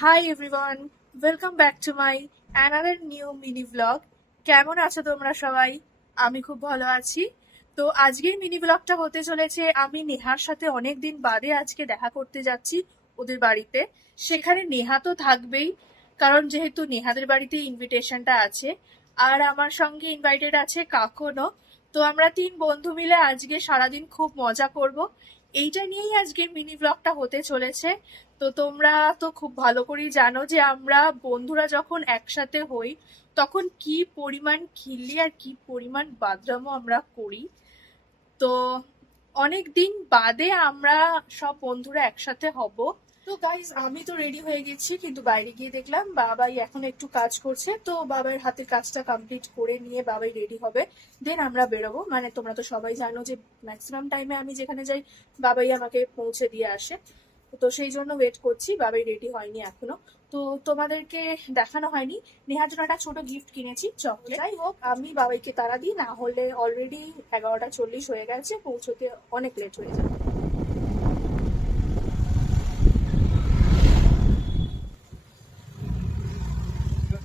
Hi everyone, welcome back to my another new mini vlog. কেমন আছো তোমরা সবাই? আমি খুব ভালো আছি। তো আজকের মিনি ভ্লগটা হতে চলেছে, আমি নেহার সাথে অনেক দিন বাদে আজকে দেখা করতে যাচ্ছি ওদের বাড়িতে। সেখানে নেহা তো থাকবেই, কারণ যেহেতু নেহাদের বাড়িতে ইনভিটেশনটা আছে, আর আমার সঙ্গে ইনভাইটেড আছে কাকনও। তো আমরা তিন বন্ধু মিলে আজকে সারাদিন খুব মজা করব। এইটা নিয়েই আজকের মিনি ভ্লগটা হতে চলেছে। তো তোমরা তো খুব ভালো করেই জানো যে আমরা বন্ধুরা যখন একসাথে হই তখন কি পরিমাণ খিল্লি আর কি পরিমাণ বাদরামো আমরা করি। তো অনেক দিন বাদে আমরা সব বন্ধুরা একসাথে হব। তো গাইজ, আমি তো রেডি হয়ে গেছি, কিন্তু বাইরে গিয়ে দেখলাম বাবাই এখন একটু কাজ করছে। তো বাবার হাতের কাজটা কমপ্লিট করে নিয়ে বাবাই রেডি হবে, দেন আমরা বেরোবো। মানে তোমরা তো সবাই জানো যে ম্যাক্সিমাম টাইমে আমি যেখানে যাই বাবাই আমাকে পৌঁছে দিয়ে আসে। তো সেই জন্য ওয়েট করছি, বাবাই রেডি হয়নি এখনো। তো তোমাদেরকে দেখানো হয়নি, নেহার জন্য একটা ছোট গিফট কিনেছি, চকলেট। যাই হোক, আমি বাবাইকে তাড়া দিই, না হলে অলরেডি 11টা 40 হয়ে গেছে, পৌঁছতে অনেক লেট হয়ে যাবে।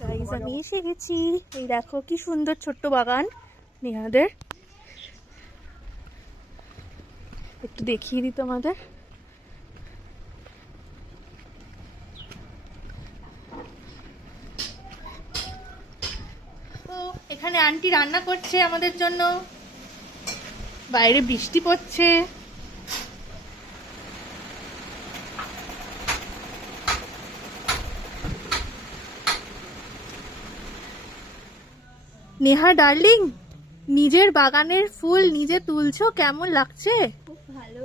গাইজ, আমি এসে গেছি। এই দেখো কি সুন্দর ছোট্ট বাগান নেহাদের। একটু দেখিয়ে দিই তোমাদের। তো এখানে আন্টি রান্না করছে আমাদের জন্য, বাইরে বৃষ্টি পড়ছে। নেহা ডার্লিং, নিজের বাগানের ফুল নিজে তুলছো, কেমন লাগছে? খুব ভালো।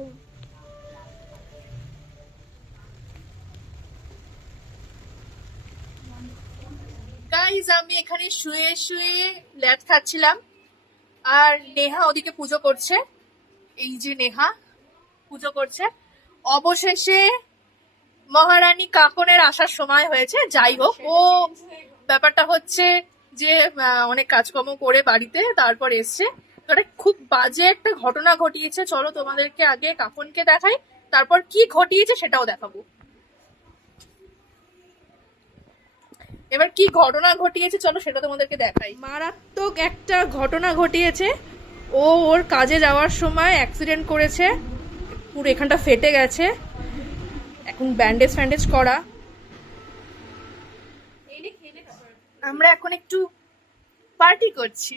গাইজ, আমি এখানে শুয়ে শুয়ে ল্যাদ খাচ্ছিলাম, আর নেহা ওদিকে পুজো করছে। এই যে নেহা পুজো করছে। অবশেষে মহারানী কাকনের আসার সময় হয়েছে। যাই হোক, ও ব্যাপারটা হচ্ছে যে অনেক কাজকর্ম করে বাড়িতে তারপর এসছে। তো একটা খুব বাজে একটা ঘটনা ঘটিয়েছে। চলো তোমাদেরকে আগে কাকনকে দেখাই, তারপর কি ঘটিয়েছে সেটাও দেখাবো। এবার কি ঘটনা ঘটিয়েছে চলো সেটা তোমাদেরকে দেখাই। মারাত্মক একটা ঘটনা ঘটিয়েছে। ও ওর কাজে যাওয়ার সময় অ্যাক্সিডেন্ট করেছে, পুরো এখানটা ফেটে গেছে, এখন ব্যান্ডেজ ফ্যান্ডেজ করা। আমরা এখন একটু পার্টি করছি।